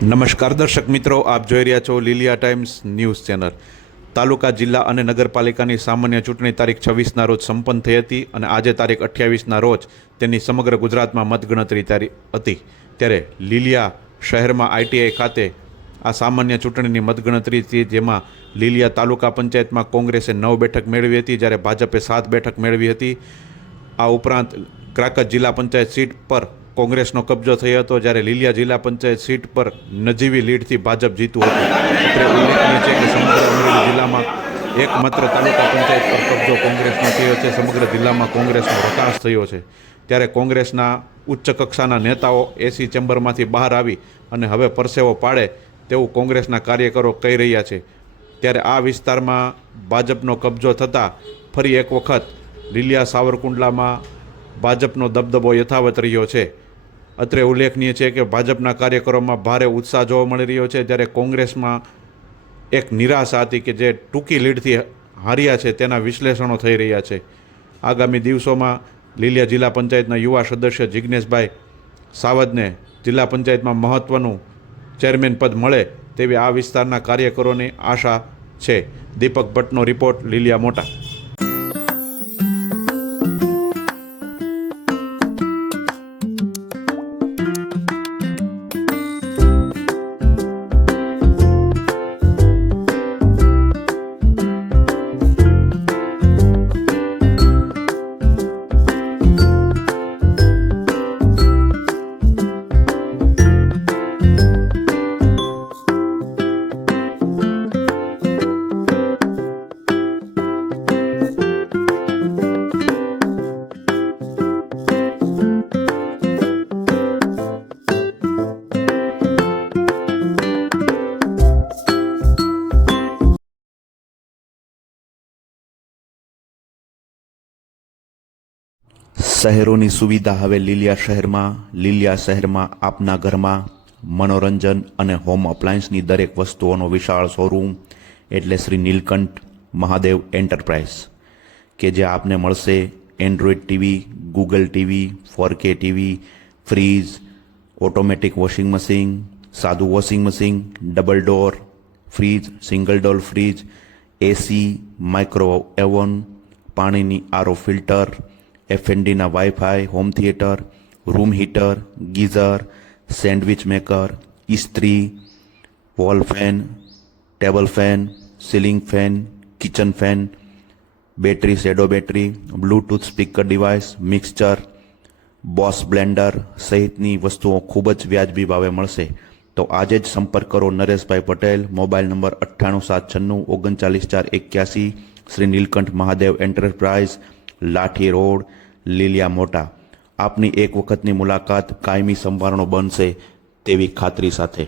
નમસ્કાર દર્શક મિત્રો, આપ જોઈ રહ્યા છો લીલિયા ટાઈમ્સ ન્યૂઝ ચેનલ। તાલુકા, જિલ્લા અને નગરપાલિકાની સામાન્ય ચૂંટણી તારીખ 26ના રોજ સંપન્ન થઈ હતી અને આજે તારીખ 28ના રોજ તેની સમગ્ર ગુજરાતમાં મતગણતરી હતી। ત્યારે લીલિયા શહેરમાં આઈટીઆઈ ખાતે આ સામાન્ય ચૂંટણીની મતગણતરી હતી, જેમાં લીલિયા તાલુકા પંચાયતમાં કોંગ્રેસે 9 બેઠક મેળવી હતી, જ્યારે ભાજપે 7 બેઠક મેળવી હતી। આ ઉપરાંત ક્રાકત જિલ્લા પંચાયત સીટ પર કોંગ્રેસનો કબજો થયો હતો, જ્યારે લીલિયા જિલ્લા પંચાયત સીટ પર નજીવી લીડથી ભાજપ જીત્યું હતું। અત્રે ઉલ્લેખનીય છે કે સમગ્ર અમરેલી જિલ્લામાં એકમાત્ર તાલુકા પંચાયત પર કબજો કોંગ્રેસનો થયો છે। સમગ્ર જિલ્લામાં કોંગ્રેસનો હતાશ થયો છે। ત્યારે કોંગ્રેસના ઉચ્ચ કક્ષાના નેતાઓ એસી ચેમ્બરમાંથી બહાર આવી અને હવે પરસેવો પાડે તેવું કોંગ્રેસના કાર્યકરો કહી રહ્યા છે। ત્યારે આ વિસ્તારમાં ભાજપનો કબજો થતાં ફરી એક વખત લીલિયા સાવરકુંડલામાં ભાજપનો દબદબો યથાવત રહ્યો છે। અત્રે ઉલ્લેખનીય છે કે ભાજપના કાર્યકરોમાં ભારે ઉત્સાહ જોવા મળી રહ્યો છે, જ્યારે કોંગ્રેસમાં એક નિરાશા હતી કે જે ટૂંકી લીડથી હાર્યા છે તેના વિશ્લેષણો થઈ રહ્યા છે। આગામી દિવસોમાં લીલિયા જિલ્લા પંચાયતના યુવા સદસ્ય જિજ્ઞેશભાઈ સાવદને જિલ્લા પંચાયતમાં મહત્ત્વનું ચેરમેન પદ મળે તેવી આ વિસ્તારના કાર્યકરોની આશા છે। દીપક ભટ્ટનો રિપોર્ટ, લીલિયા મોટા। શહેરોની સુવિધા હવે લીલિયા શહેરમાં આપના ઘરમાં મનોરંજન અને હોમ અપ્લાયન્સની દરેક વસ્તુઓનો વિશાળ શોરૂમ એટલે શ્રી નીલકંઠ મહાદેવ એન્ટરપ્રાઇઝ, કે જે આપને મળશે Android TV, Google TV, 4K TV, fridge, automatic washing machine, સાદું washing machine, double door fridge, single door fridge, AC, micro oven, પાણીની આરો ફિલ્ટર, એફએનડીના WiFi, home theatre, room heater, geyser, sandwich maker, ઇસ્ત્રી, wall fan, table fan, ceiling fan, kitchen fan, battery, shadow battery, Bluetooth speaker device, mixture, Bosch blender સહિતની વસ્તુઓ ખૂબ જ વ્યાજબી ભાવે મળશે। તો આજે જ સંપર્ક કરો Nareshbhai Patel, mobile number 9876394481, Shri Nilkanth Mahadev Enterprise, Lathi Road, Liliya Mota. આપની એક વખતની મુલાકાત કાયમી સંભારણો બનશે તેવી ખાતરી સાથે।